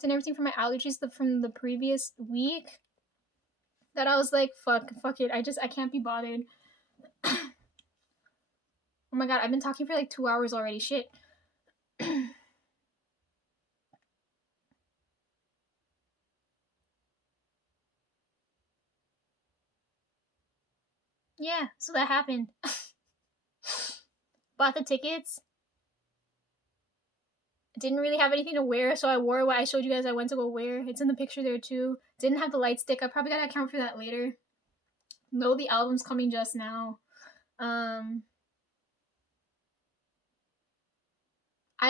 fucked and everything from my allergies from the previous week that I was like, fuck it. I can't be bothered. Oh my god, I've been talking for like 2 hours already. Shit. Yeah, so that happened. Bought the tickets. Didn't really have anything to wear, so I wore what I showed you guys I went to go wear. It's in the picture there too. Didn't have the light stick. I probably gotta account for that later. No, the album's coming just now. I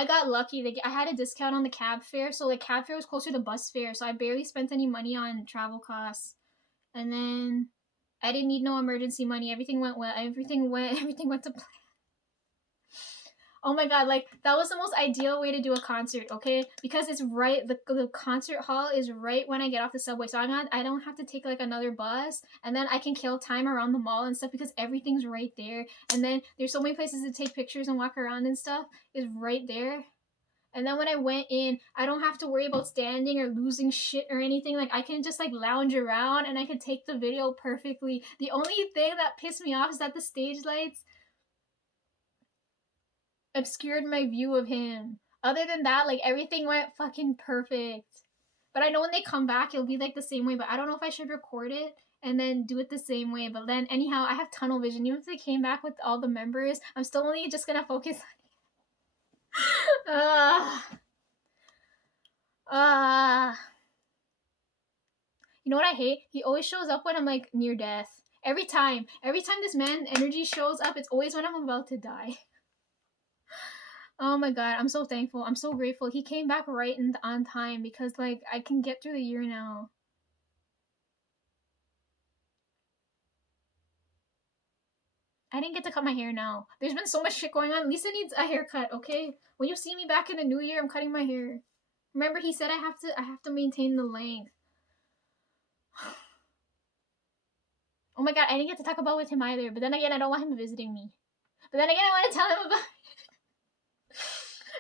got lucky. I had a discount on the cab fare, so like cab fare was closer to bus fare, so I barely spent any money on travel costs. And then I didn't need no emergency money. Everything went well. Everything went to plan. Oh my god, like that was the most ideal way to do a concert, okay? Because it's right the concert hall is right when I get off the subway. So I don't have to take like another bus, and then I can kill time around the mall and stuff because everything's right there. And then there's so many places to take pictures and walk around and stuff is right there. And then when I went in, I don't have to worry about standing or losing shit or anything. Like I can just like lounge around and I can take the video perfectly. The only thing that pissed me off is that the stage lights obscured my view of him. Other than that, like everything went fucking perfect. But I know when they come back, it'll be like the same way. But I don't know if I should record it and then do it the same way. But then, anyhow, I have tunnel vision. Even if they came back with all the members, I'm still only just gonna focus on. You know what I hate? He always shows up when I'm like near death. Every time this man energy shows up, it's always when I'm about to die. Oh my god, I'm so thankful. I'm so grateful. He came back right and on time because like I can get through the year now. I didn't get to cut my hair now. There's been so much shit going on. Lisa needs a haircut, okay? When you see me back in the new year, I'm cutting my hair. Remember he said I have to maintain the length. Oh my god, I didn't get to talk about with him either. But then again, I don't want him visiting me. But then again, I want to tell him about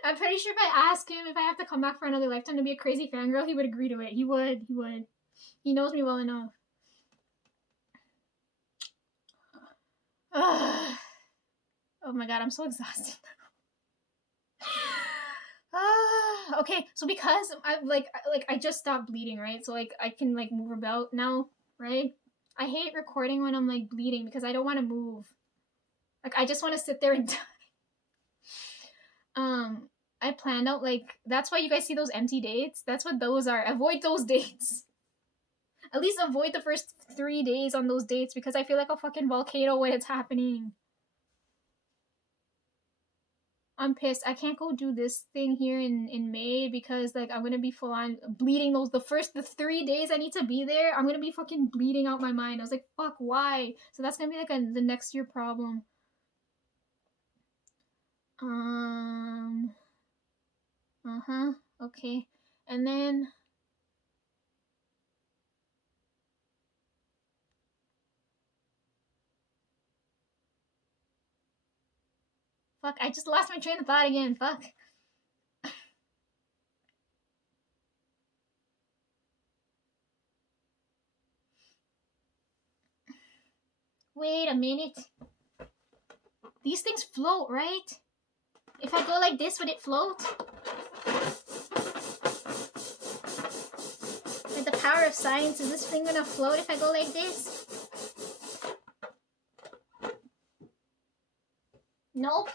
I'm pretty sure if I ask him if I have to come back for another lifetime to be a crazy fangirl, he would agree to it. He would. He knows me well enough. Oh my god, I'm so exhausted. Okay, so because I just stopped bleeding, right? So like I can like move about now, right? I hate recording when I'm like bleeding because I don't want to move. Like I just want to sit there and die. I planned out like that's why you guys see those empty dates. That's what those are. Avoid those dates. At least avoid the first 3 days on those dates because I feel like a fucking volcano when it's happening. I'm pissed. I can't go do this thing here in May because like I'm gonna be full on bleeding the 3 days I need to be there. I'm gonna be fucking bleeding out my mind. I was like, fuck, why? So that's gonna be like the next year problem. Okay. And then fuck, I just lost my train of thought again. Fuck. Wait a minute. These things float, right? If I go like this, would it float? With the power of science, is this thing gonna float if I go like this? Nope.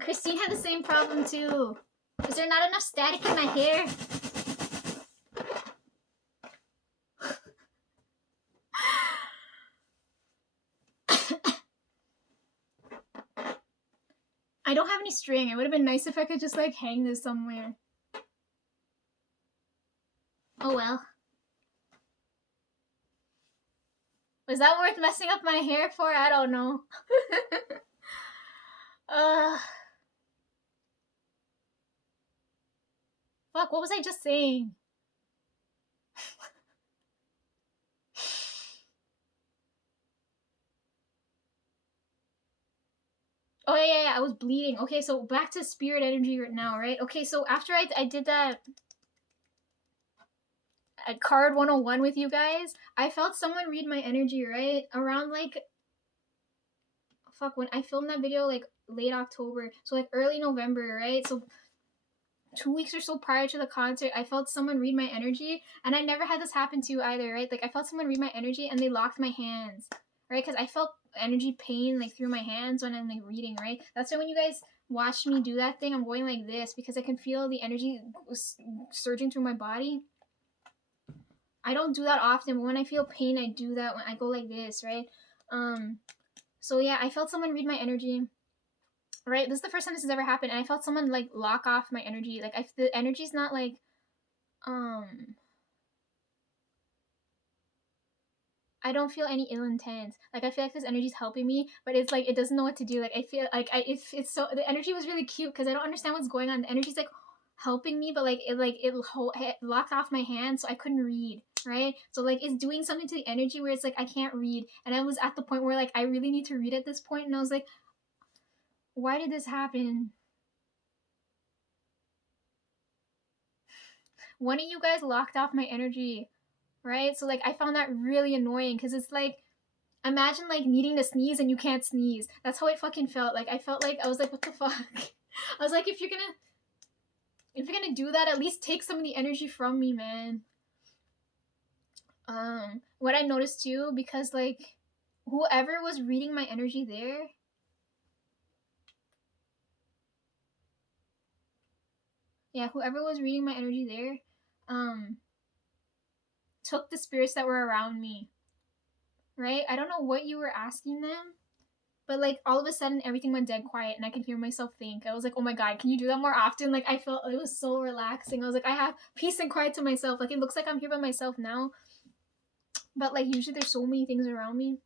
Christine had the same problem too. Is there not enough static in my hair? I don't have any string. It would have been nice if I could just like hang this somewhere. Oh well. Was that worth messing up my hair for? I don't know. Fuck, what was I just saying? Oh yeah, I was bleeding. Okay, so back to spirit energy right now, right? Okay, so after I did that at card 101 with you guys, I felt someone read my energy, right? Around like, fuck, when I filmed that video, like late October, so like early November, right? So 2 weeks or so prior to the concert, I felt someone read my energy, and I never had this happen to you either, right? Like I felt someone read my energy and they locked my hands, right? Because I felt energy pain like through my hands when I'm like reading, right? That's why when you guys watch me do that thing, I'm going like this because I can feel the energy surging through my body. I don't do that often, but when I feel pain, I do that when I go like this, right? So yeah, I felt someone read my energy. Right, this is the first time this has ever happened, and I felt someone like lock off my energy. Like the energy's not like, I don't feel any ill intent. Like I feel like this energy's helping me, but it's like it doesn't know what to do. Like I feel like it's so the energy was really cute because I don't understand what's going on. The energy's like helping me, but like it locked off my hand, so I couldn't read. Right, so like it's doing something to the energy where it's like I can't read, and I was at the point where like I really need to read at this point, and I was like, why did this happen? One of you guys locked off my energy, right? So like I found that really annoying because it's like, imagine like needing to sneeze and you can't sneeze. That's how it fucking felt. Like I felt like I was like, what the fuck? I was like, if you're gonna do that, at least take some of the energy from me, man. What I noticed too, because like whoever was reading my energy there, yeah, whoever was reading my energy there, took the spirits that were around me, right? I don't know what you were asking them, but like all of a sudden everything went dead quiet and I could hear myself think. I was like, oh my god, can you do that more often? Like I felt it was so relaxing. I was like, I have peace and quiet to myself. Like it looks like I'm here by myself now, but like usually there's so many things around me.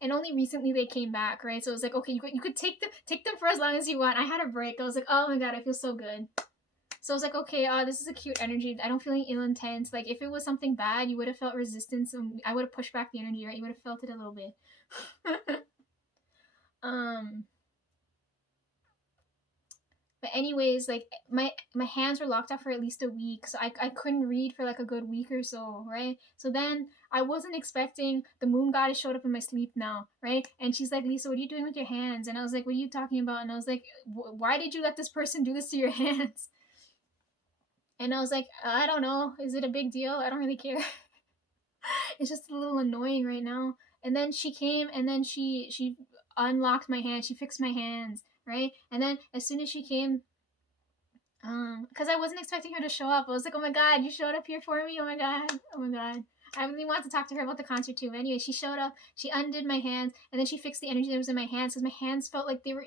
And only recently they came back, right? So it was like, okay, you could take them for as long as you want. I had a break. I was like, oh my god, I feel so good. So I was like, okay, this is a cute energy. I don't feel any ill intent. Like if it was something bad, you would have felt resistance, and I would have pushed back the energy, right? You would have felt it a little bit. But anyways, like my hands were locked off for at least a week, so I couldn't read for like a good week or so, right? So then I wasn't expecting the moon goddess showed up in my sleep now, right? And she's like, Lisa, what are you doing with your hands? And I was like, what are you talking about? And I was like, why did you let this person do this to your hands? And I was like, I don't know. Is it a big deal? I don't really care. It's just a little annoying right now. And then she came and then she unlocked my hand. She fixed my hands, right? And then as soon as she came, because I wasn't expecting her to show up. I was like, oh my god, you showed up here for me. Oh my god. Oh my god. I really want to talk to her about the concert too. But anyway, she showed up. She undid my hands, and then she fixed the energy that was in my hands because my hands felt like they were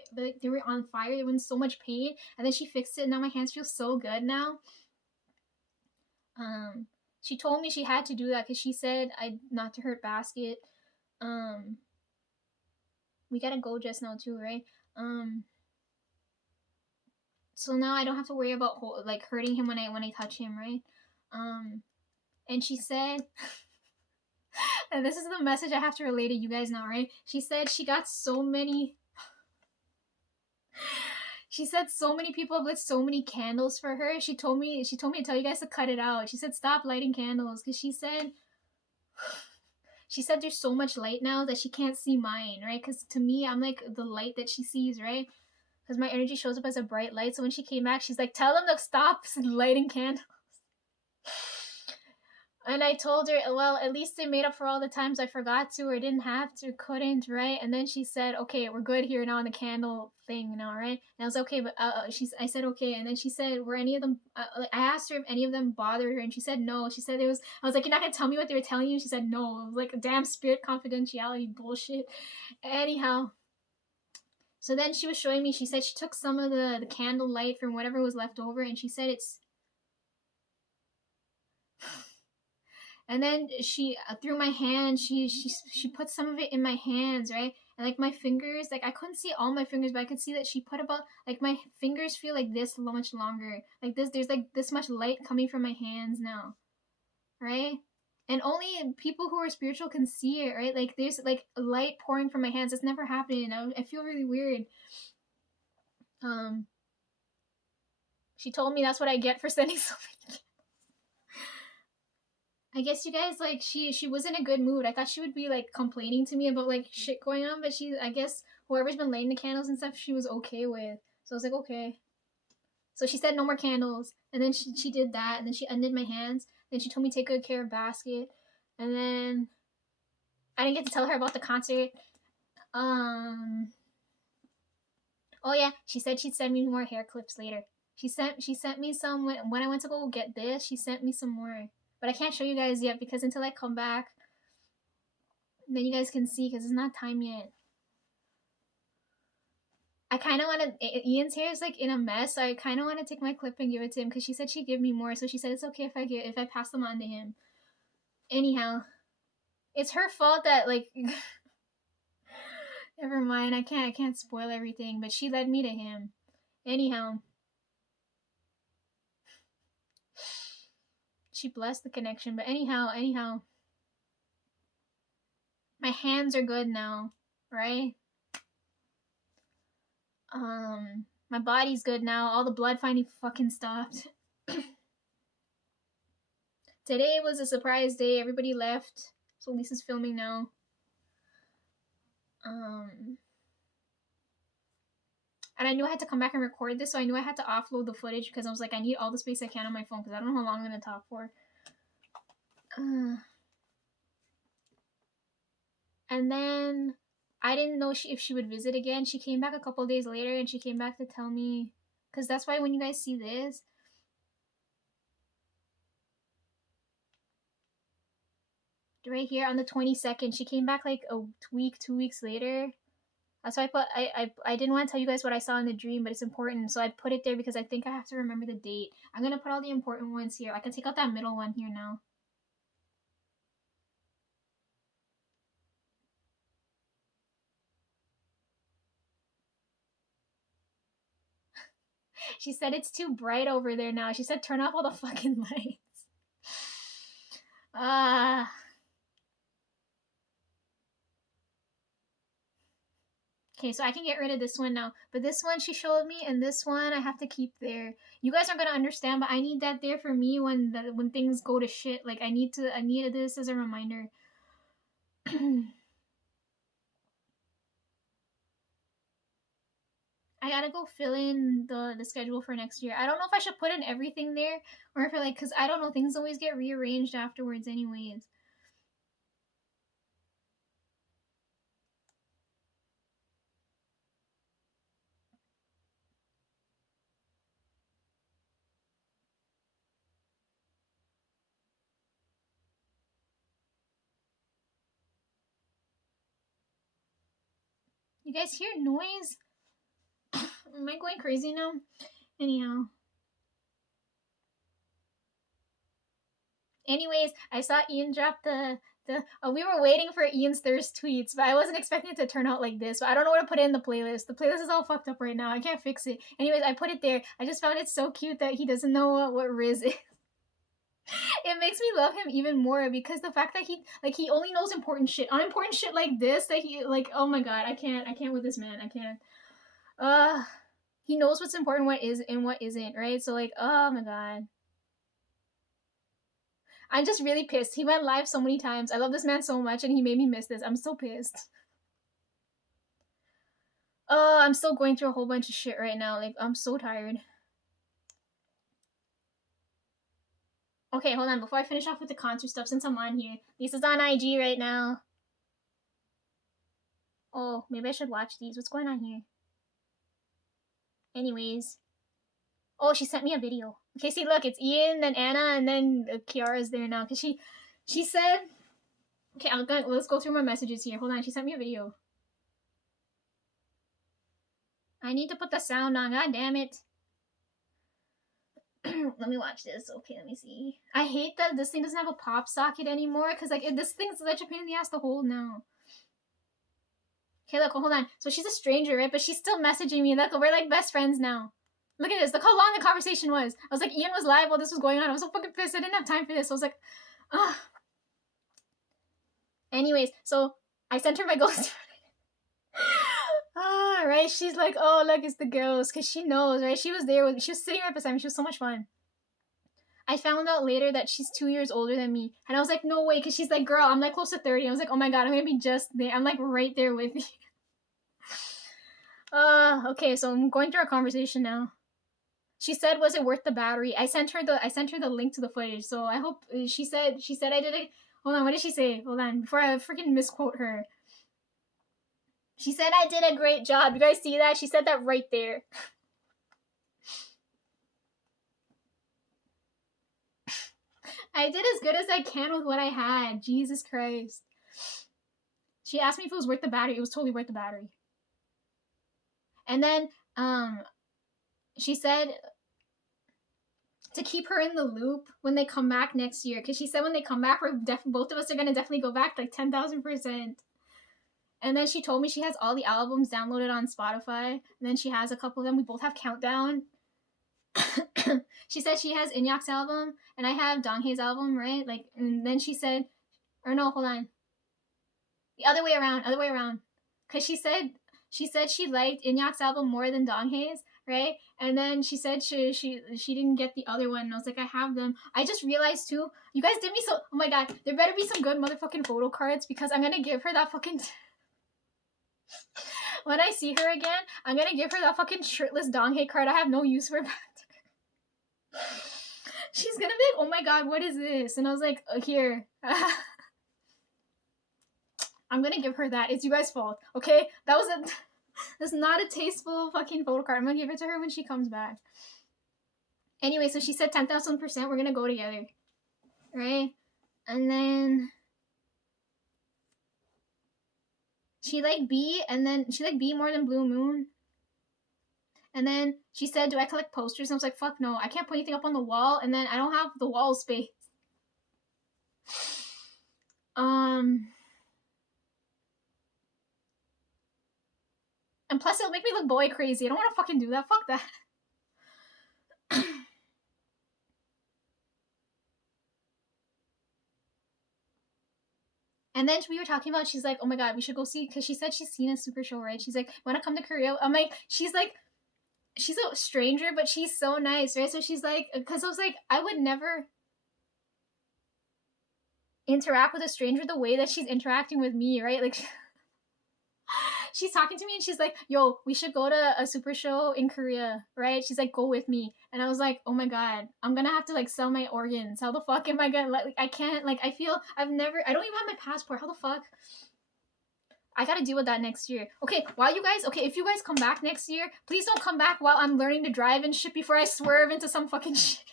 on fire. They were in so much pain, and then she fixed it, and now my hands feel so good now. She told me she had to do that because she said I not to hurt Basket. We gotta go just now too, right? So now I don't have to worry about like hurting him when I touch him, right? And she said, and this is the message I have to relay to you guys now, right? She said she got so many. She said so many people have lit so many candles for her. She told me to tell you guys to cut it out. She said stop lighting candles because she said there's so much light now that she can't see mine, right? Because to me, I'm like the light that she sees, right? Because my energy shows up as a bright light. So when she came back, she's like, tell them to stop lighting candles. And I told her, well, at least they made up for all the times I forgot to or didn't have to, couldn't, right? And then she said, okay, we're good here now on the candle thing now, right? And I was okay, but I said okay, and then she said, were any of them? I asked her if any of them bothered her, and she said no. She said it was. I was like, you're not gonna tell me what they were telling you? She said no. It was like a damn spirit confidentiality bullshit. Anyhow. So then she was showing me, she said she took some of the candle light from whatever was left over, and she said it's. And then she through my hand, she put some of it in my hands, right? And like my fingers, like I couldn't see all my fingers, but I could see that she put about like my fingers feel like this much longer, like this. There's like this much light coming from my hands now, right? And only people who are spiritual can see it, right? Like there's like light pouring from my hands. It's never happened. I feel really weird. She told me that's what I get for sending so many. I guess you guys like she was in a good mood. I thought she would be like complaining to me about like shit going on, but I guess whoever's been lighting the candles and stuff, she was okay with. So I was like, okay. So she said no more candles, and then she did that, and then she undid my hands. Then she told me to take good care of Basket, and then I didn't get to tell her about the concert. Oh yeah, she said she'd send me more hair clips later. She sent me some when I went to go get this. She sent me some more, but I can't show you guys yet because until I come back, then you guys can see because it's not time yet. I kind of want to. Ian's hair is like in a mess, so I kind of want to take my clip and give it to him because she said she'd give me more. So she said it's okay if I pass them on to him. Anyhow, it's her fault that like. Never mind. I can't spoil everything, but she led me to him. Anyhow, she blessed the connection. But anyhow, my hands are good now, right? My body's good now. All the blood finally fucking stopped. Today was a surprise day. Everybody left, so Lisa's filming now. And I knew I had to come back and record this, so I knew I had to offload the footage because I was like, I need all the space I can on my phone because I don't know how long I'm gonna talk for. And then I didn't know if she would visit again. She came back a couple days later, and she came back to tell me, because that's why when you guys see this, right here on the 22nd, she came back like a week, 2 weeks later. That's why I didn't want to tell you guys what I saw in the dream, but it's important, so I put it there because I think I have to remember the date. I'm gonna put all the important ones here. I can take out that middle one here now. She said it's too bright over there now. She said turn off all the fucking lights. Okay, so I can get rid of this one now. But this one she showed me, and this one I have to keep there. You guys aren't gonna understand, but I need that there for me when things go to shit. Like I need this as a reminder. I gotta go fill in the schedule for next year. I don't know if I should put in everything there or if like, cause I don't know, things always get rearranged afterwards anyways. You guys hear noise? Am I going crazy now? Anyhow. Anyways, I saw Ian drop we were waiting for Ian's thirst tweets, but I wasn't expecting it to turn out like this. So I don't know where to put it in the playlist. The playlist is all fucked up right now. I can't fix it. Anyways, I put it there. I just found it so cute that he doesn't know what Riz is. It makes me love him even more because the fact that he only knows important shit. Unimportant shit like this that he like, oh my god, I can't with this man. I can't. He knows what's important, what is and what isn't, right? So like, oh my god. I'm just really pissed. He went live so many times. I love this man so much and he made me miss this. I'm so pissed. I'm still going through a whole bunch of shit right now. Like, I'm so tired. Okay, hold on. Before I finish off with the concert stuff, since I'm on here. Lisa's on IG right now. Oh, maybe I should watch these. What's going on here? Anyways. Oh, she sent me a video. Okay, see, look, it's Ian, then Anna, and then Kiara's there now. Because she said... Okay, let's go through my messages here. Hold on, she sent me a video. I need to put the sound on. God damn it. Let me watch this. Okay, let me see. I hate that this thing doesn't have a pop socket anymore. Because, like, this thing's such a pain in the ass to hold now. Okay, look, hold on. So she's a stranger, right? But she's still messaging me. Look, we're, like, best friends now. Look at this. Look how long the conversation was. I was like, Ian was live while this was going on. I was so fucking pissed. I didn't have time for this. I was like, ugh. Anyways, so I sent her my ghost. Right? She's like, oh, look, it's the ghost. Because she knows, right? She was there with me. She was sitting right beside me. She was so much fun. I found out later that she's 2 years older than me. And I was like, no way. Because she's like, girl, I'm like close to 30. I was like, oh my God, I'm going to be just there. I'm like right there with you. Okay, so I'm going through our conversation now. She said, was it worth the battery? I sent her the link to the footage. So I hope she said I did it. Hold on, what did she say? Hold on, before I freaking misquote her. She said I did a great job. You guys see that? She said that right there. I did as good as I can with what I had. Jesus Christ. She asked me if it was worth the battery. It was totally worth the battery. And then, she said to keep her in the loop when they come back next year. Because she said when they come back, both of us are going to definitely go back like 10,000%. And then she told me she has all the albums downloaded on Spotify. And then she has a couple of them. We both have Countdown. She said she has Inyak's album. And I have Donghae's album, right? Like, and then she said, or no, hold on. The other way around. Because she said she liked Inyak's album more than Donghae's, right? And then she said she didn't get the other one. And I was like, I have them. I just realized too, you guys did me so, oh my God, there better be some good motherfucking photo cards because I'm gonna give her that fucking, when I see her again, I'm gonna give her that fucking shirtless Donghae card. I have no use for back to her. She's gonna be like, oh my God, what is this? And I was like, here. I'm gonna give her that. It's you guys' fault, okay? That's not a tasteful fucking photo card. I'm gonna give it to her when she comes back. Anyway, so she said 10,000% we're gonna go together, right? And then she liked B, and then she liked B more than Blue Moon. And then she said, do I collect posters? And I was like, fuck no, I can't put anything up on the wall, and then I don't have the wall space. And plus it'll make me look boy crazy. I don't want to fucking do that. Fuck that. And then we were talking about, she's like, oh my God, we should go see, because she said she's seen a Super Show, right? She's like, want to come to Korea? I'm like, she's a stranger, but she's so nice, right? So she's like, because I was like, I would never interact with a stranger the way that she's interacting with me, right? Like, she's talking to me and she's like, yo, we should go to a Super Show in Korea, right? She's like, go with me. And I was like, oh my God, I'm gonna have to like sell my organs. How the fuck am I gonna, like, I can't, like, I feel I don't even have my passport. How the fuck? I gotta deal with that next year. Okay, if you guys come back next year, please don't come back while I'm learning to drive and shit before I swerve into some fucking shit.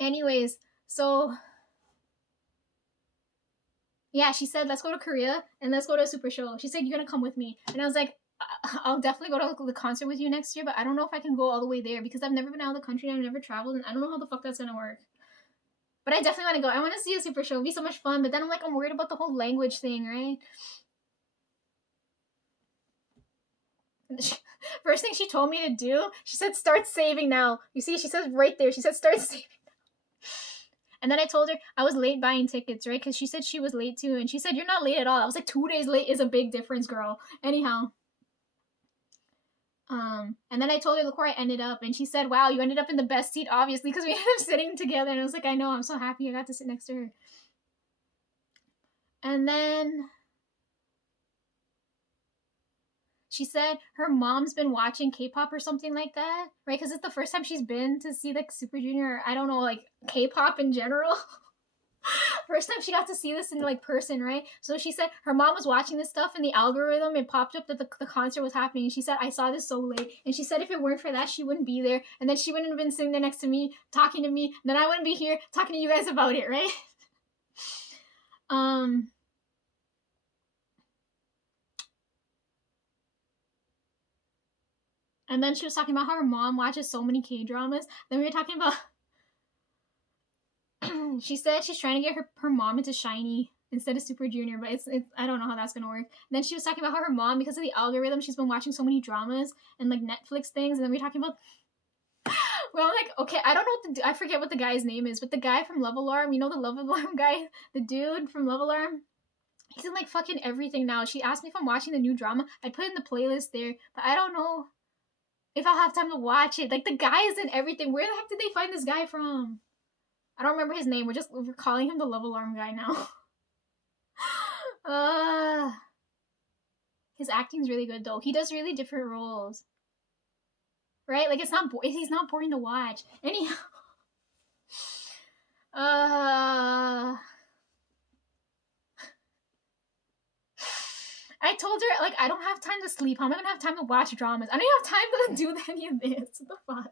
Anyways, so yeah, she said, let's go to Korea and let's go to a Super Show. She said, you're gonna come with me. And I was like, I'll definitely go to the concert with you next year, but I don't know if I can go all the way there because I've never been out of the country and I've never traveled and I don't know how the fuck that's gonna work. But I definitely want to go. I want to see a Super Show. It'd be so much fun. But then I'm worried about the whole language thing, right? First thing she told me to do, she said, start saving now. You see, she says right there. She said, start saving now. And then I told her I was late buying tickets, right? Because she said she was late too. And she said, you're not late at all. I was like, 2 days late is a big difference, girl. Anyhow. And then I told her, look where I ended up. And she said, wow, you ended up in the best seat, obviously, because we ended up sitting together. And I was like, I know, I'm so happy I got to sit next to her. And then she said her mom's been watching K-pop or something like that, right? Because it's the first time she's been to see like Super Junior, or I don't know, like K-pop in general. First time she got to see this in like person, right? So she said her mom was watching this stuff in the algorithm. It popped up that the concert was happening. And she said, I saw this so late. And she said if it weren't for that, she wouldn't be there. And then she wouldn't have been sitting there next to me, talking to me. Then I wouldn't be here talking to you guys about it, right? And then she was talking about how her mom watches so many K-dramas. Then we were talking about she said she's trying to get her mom into SHINee instead of Super Junior, but it's I don't know how that's gonna work. And then she was talking about how her mom, because of the algorithm, she's been watching so many dramas and like Netflix things. And then we were talking about Well, I'm like, okay, I don't know what to do. I forget what the guy's name is, but the guy from Love Alarm, you know the Love Alarm guy? The dude from Love Alarm? He's in like fucking everything now. She asked me if I'm watching the new drama. I put in the playlist there, but I don't know if I'll have time to watch it. Like, the guy is in everything. Where the heck did they find this guy from? I don't remember his name. We're calling him the Love Alarm guy now. His acting's really good though. He does really different roles. Right? Like, he's not boring to watch. Anyhow. I told her, like, I don't have time to sleep. How am I gonna have time to watch dramas? I don't even have time to do any of this. What the fuck?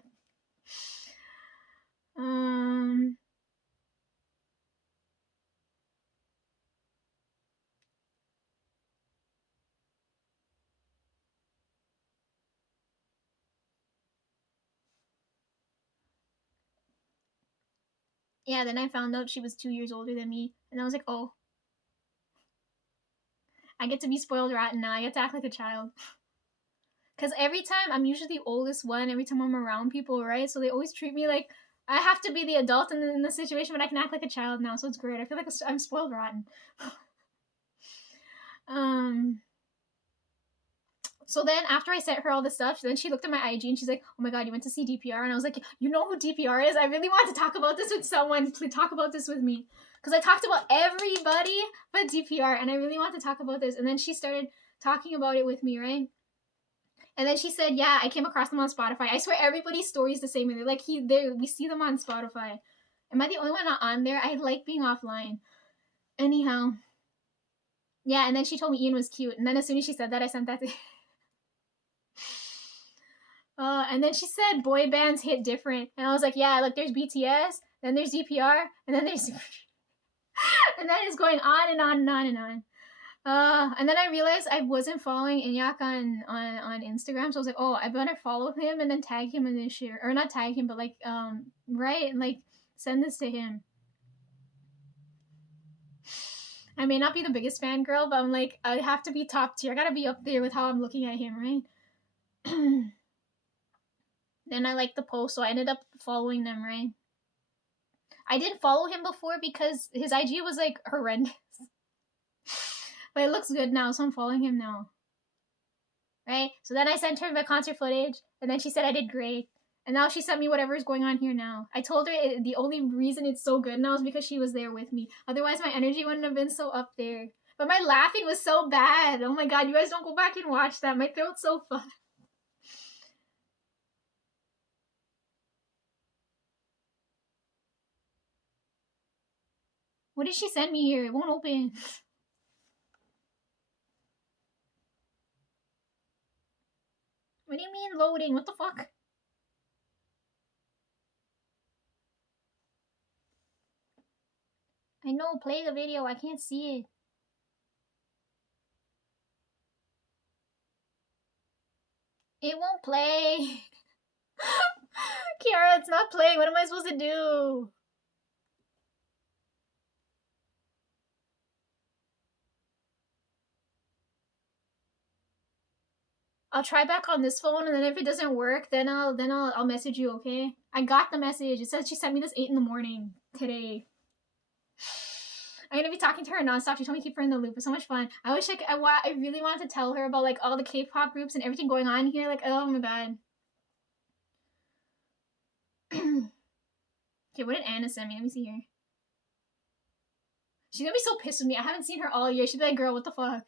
Yeah, then I found out she was 2 years older than me. And I was like, oh. I get to be spoiled rotten now. I get to act like a child. Because every time, I'm usually the oldest one every time I'm around people, right? So they always treat me like I have to be the adult in the situation, but I can act like a child now, so it's great. I feel like I'm spoiled rotten. So then after I sent her all this stuff, then she looked at my IG and she's like, oh my god, you went to see DPR? And I was like, you know who DPR is? I really want to talk about this with someone. Please talk about this with me. Because I talked about everybody but DPR, and I really want to talk about this. And then she started talking about it with me, right? And then she said, yeah, I came across them on Spotify. I swear everybody's story is the same. They're like, we see them on Spotify. Am I the only one not on there? I like being offline. Anyhow. Yeah, and then she told me Ian was cute. And then as soon as she said that, I sent that to and then she said boy bands hit different. And I was like, yeah, like there's BTS, then there's DPR, and then there's... and then it's going on and on and on and on. And then I realized I wasn't following Inyak on Instagram, so I was like, oh, I better follow him and then tag him in this share, or not tag him, but like, right, and like send this to him. I may not be the biggest fangirl, but I'm like, I have to be top tier. I gotta be up there with how I'm looking at him, right? Then I liked the post, so I ended up following them, right? I didn't follow him before because his IG was like horrendous. But it looks good now, so I'm following him now. Right? So then I sent her my concert footage, and then she said I did great. And now she sent me whatever is going on here now. I told her the only reason it's so good now is because she was there with me. Otherwise, my energy wouldn't have been so up there. But my laughing was so bad. Oh my god, you guys don't go back and watch that. My throat's so fun. What did she send me here? It won't open. What do you mean loading? What the fuck? I know, play the video. I can't see it. It won't play. Kiara, it's not playing. What am I supposed to do? I'll try back on this phone, and then if it doesn't work, then I'll message you, okay? I got the message. It says she sent me this 8 in the morning today. I'm gonna be talking to her nonstop. She told me to keep her in the loop. It's so much fun. I wish I really wanted to tell her about like all the K-pop groups and everything going on here. Like, oh my god. Okay, what did Anna send me? Let me see here. She's gonna be so pissed with me. I haven't seen her all year. She'd be like, girl, what the fuck?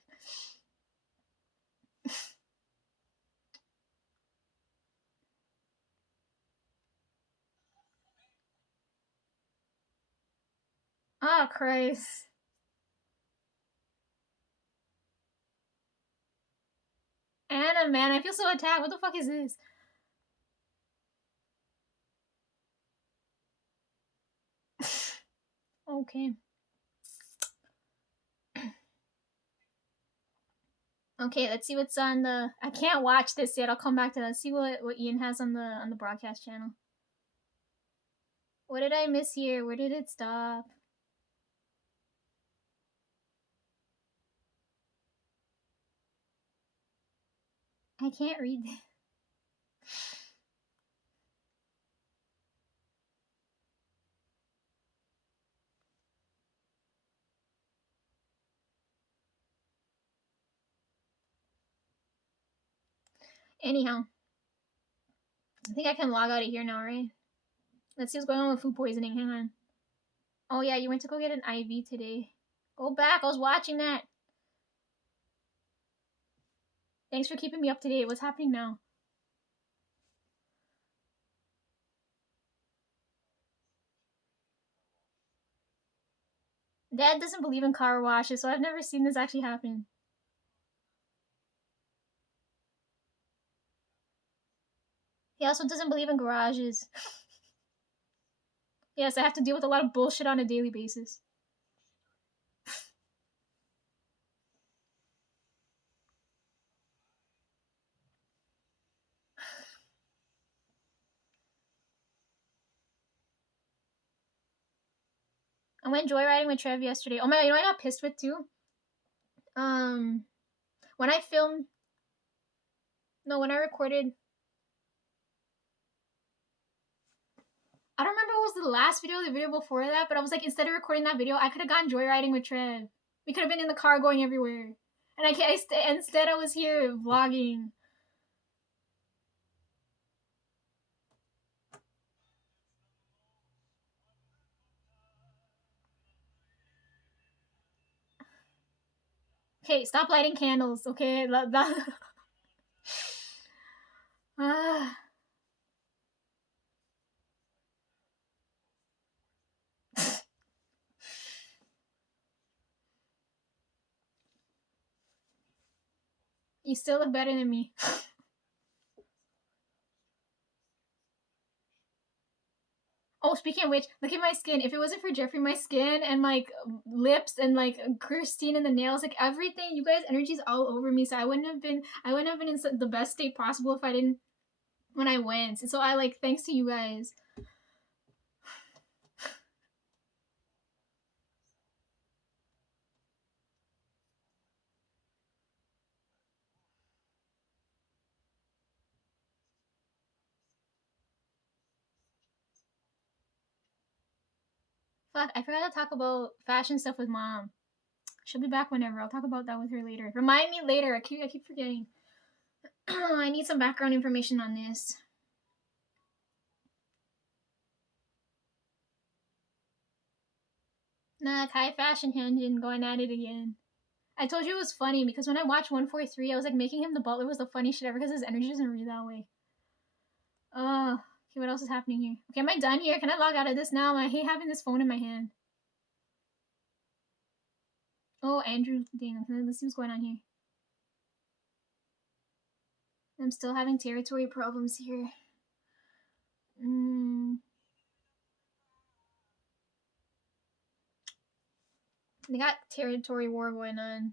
Oh, Christ. Anna, man, I feel so attacked. What the fuck is this? Okay. Okay, let's see what's on the... I can't watch this yet. I'll come back to that. Let's see what Ian has on the broadcast channel. What did I miss here? Where did it stop? I can't read this. Anyhow, I think I can log out of here now, right? Let's see what's going on with food poisoning. Hang on. Oh yeah, you went to go get an IV today. Go back. I was watching that. Thanks for keeping me up to date. What's happening now? Dad doesn't believe in car washes, so I've never seen this actually happen. He also doesn't believe in garages. Yes, I have to deal with a lot of bullshit on a daily basis. I went joyriding with Trev yesterday. Oh my god, you know what I got pissed with too? When I filmed... No, when I recorded... I don't remember what was the last video or the video before that, but I was like, instead of recording that video, I could have gone joyriding with Trev. We could have been in the car going everywhere. And instead I was here vlogging. Okay, stop lighting candles, okay? You still look better than me. Oh, speaking of which, look at my skin. If it wasn't for Jeffrey, my skin and like lips and like Christine and the nails, like everything, you guys' energy's all over me. So I wouldn't have been in the best state possible if I didn't when I went. And so I like thanks to you guys. Fuck, I forgot to talk about fashion stuff with Mom. She'll be back whenever. I'll talk about that with her later. Remind me later. I keep forgetting. I need some background information on this. Nah, Kai Fashion Hyunjin going at it again. I told you it was funny because when I watched 143, I was like making him the butler was the funniest shit ever because his energy doesn't read that way. Okay, what else is happening here? Okay, am I done here? Can I log out of this now? I hate having this phone in my hand. Oh, Andrew thing. Let's see what's going on here. I'm still having territory problems here. They got territory war going on.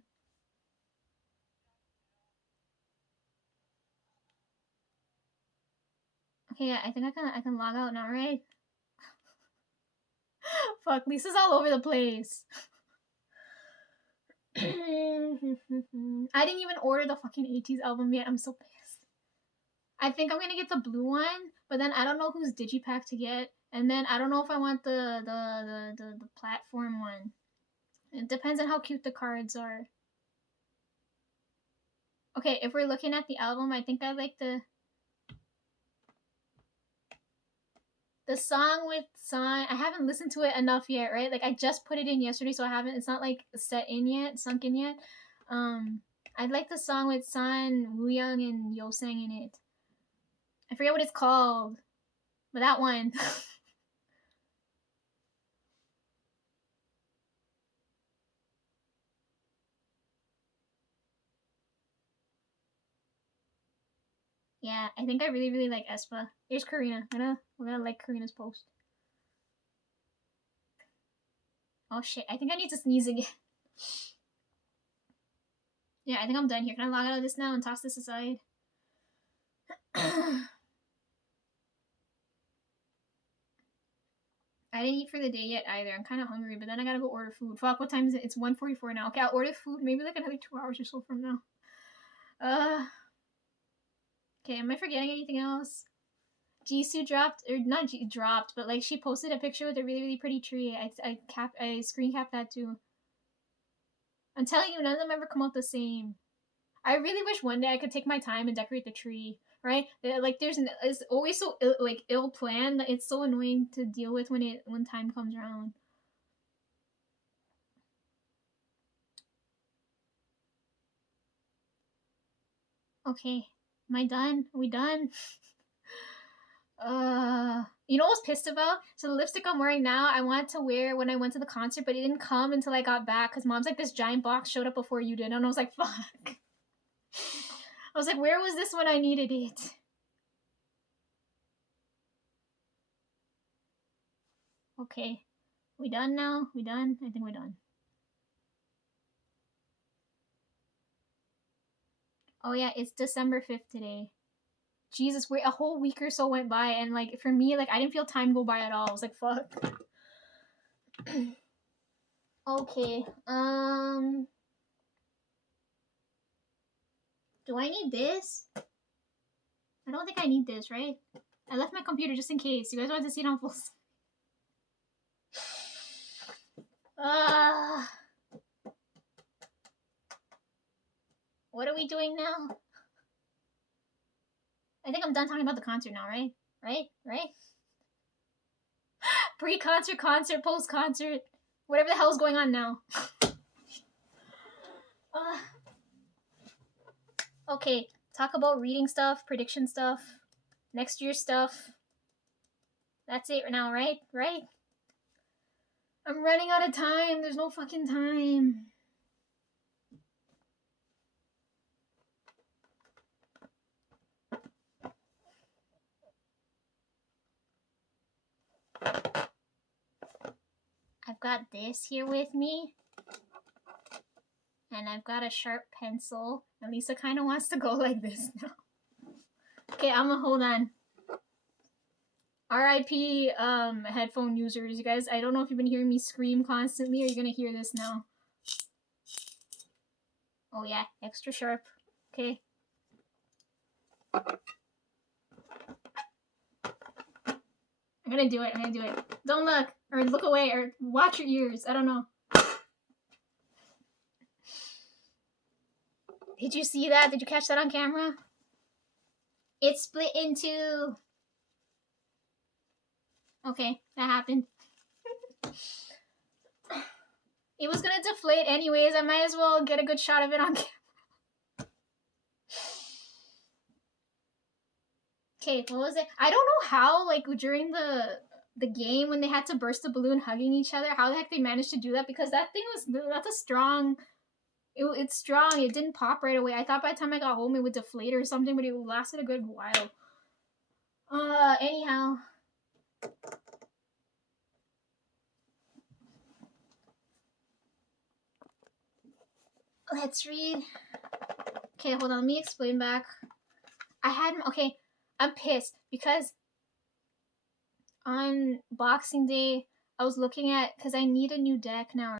Okay, I think I can log out now, right? Fuck, Lisa's all over the place. I didn't even order the fucking ATEEZ album yet. I'm so pissed. I think I'm gonna get the blue one, but then I don't know whose digipack to get, and then I don't know if I want the platform one. It depends on how cute the cards are. Okay, if we're looking at the album, I think I like the song with San. I haven't listened to it enough yet, right? Like I just put it in yesterday, so I haven't. It's not like sunk in yet. I like the song with San, Wooyoung, and Yosang in it. I forget what it's called, but that one. Yeah, I think I really like aespa. Here's Karina. We're gonna like Karina's post. Oh shit, I think I need to sneeze again. Yeah, I think I'm done here. Can I log out of this now and toss this aside? I didn't eat for the day yet either. I'm kind of hungry, but then I gotta go order food. Fuck, what time is it? It's 1:44 now. Okay, I'll order food maybe like another 2 hours or so from now. Okay, am I forgetting anything else? Jisoo dropped, or not dropped, but like she posted a picture with a really pretty tree. I screen capped that too. I'm telling you, none of them ever come out the same. I really wish one day I could take my time and decorate the tree. Right? Like it's always so ill planned that it's so annoying to deal with when time comes around. Okay, am I done? Are we done? You know what I was pissed about? So the lipstick I'm wearing now, I wanted to wear when I went to the concert, but it didn't come until I got back because mom's like, this giant box showed up before you did, and I was like, fuck. I was like, where was this when I needed it? Okay, we done now? We done? I think we're done. Oh yeah, it's December 5th today. Jesus, a whole week or so went by, and like for me, like I didn't feel time go by at all. I was like, fuck. Okay. Do I need this? I don't think I need this, right? I left my computer just in case. You guys wanted to see it on full. What are we doing now? I think I'm done talking about the concert now, right? Right? Pre-concert, concert, post-concert, whatever the hell's going on now. Okay, talk about reading stuff, prediction stuff, next year stuff. That's it now, right? Right? I'm running out of time. There's no fucking time. I've got this here with me. And I've got a sharp pencil. And Lisa kind of wants to go like this now. Okay, I'm gonna hold on. RIP headphone users. You guys, I don't know if you've been hearing me scream constantly or you're gonna hear this now. Oh yeah, extra sharp. Okay. I'm gonna do it. Don't look. Or look away. Or watch your ears. I don't know. Did you see that? Did you catch that on camera? It split in two. Okay, that happened. It was gonna deflate anyways. I might as well get a good shot of it on camera. Okay, what was it? I don't know how, like, during the game when they had to burst the balloon hugging each other, how the heck they managed to do that, because that thing that's a strong, it's strong. It didn't pop right away. I thought by the time I got home it would deflate or something, but it lasted a good while. Anyhow. Let's read. Okay, hold on, let me explain back. Okay, I'm pissed because on Boxing Day, I was looking at, because I need a new deck now,